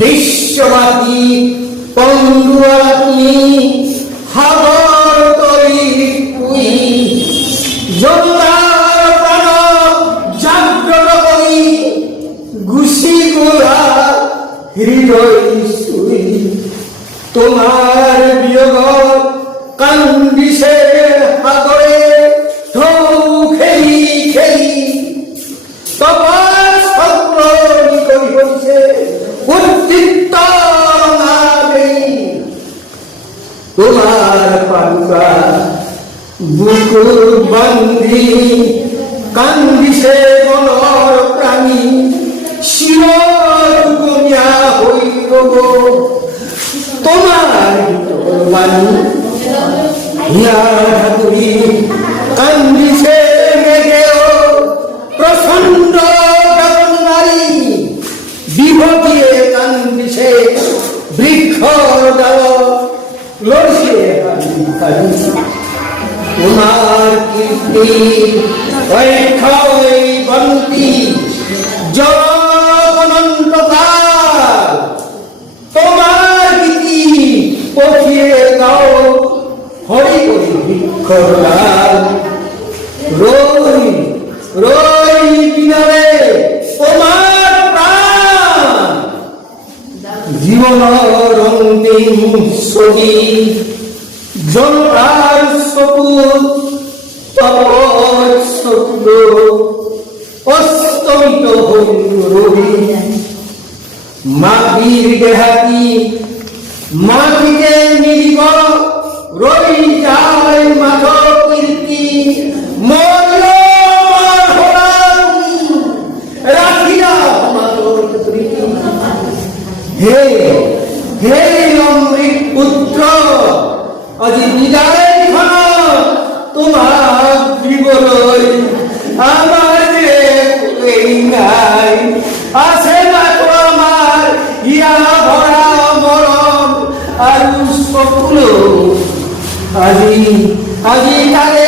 বিশ্ববাদী পঙ্গুয়া তুমি হাবর তৈরি তুই জনতার প্রাণ জাগ্রত করি ঘুষি গোলা হৃদয় সুই তোমার বিয়োগ কান্দিছে সাগরে ঢৌ খেলি খেলি তপার সক্রমি করি হইছে উদ্দীপ্ত নামে তোমার পালুকা বুকুর বন্ধি কান্দিছে মনর প্রাণী শির কমিয়া হইল গো তোমার বাণী হিয়া ঠাকুরি কান্দিছে মেঘেও প্রচন্ড নারী বিভূতিয়ে কান্দিছে বৃক্ষ ডাল লড়ছে তোমার কীর্তি ঐক্ষয় বন্তি জগনন্তকাল তোমার গীতি পঠিয়ে দাও হরি হরি বৃক্ষলাল রই রই কিনারে তোমার প্রাণ জীবনের অন্তিম ছবি জনতার সপুর তপর সপুর অস্তমিত হইল রবি মাটির দেহাতি মাটিতে মিলিব রবি যায় মাঠ কীর্তি মরল রাখিয়া মাতর প্রীতি হে হে অমৃত পুত্র আজি বিদায় ঘন তোমার জীবনই আমার যে এই নাই আছে মাত্র আমার ইয়া ভরা মরম আর স্বপ্ন আজি আজি কালে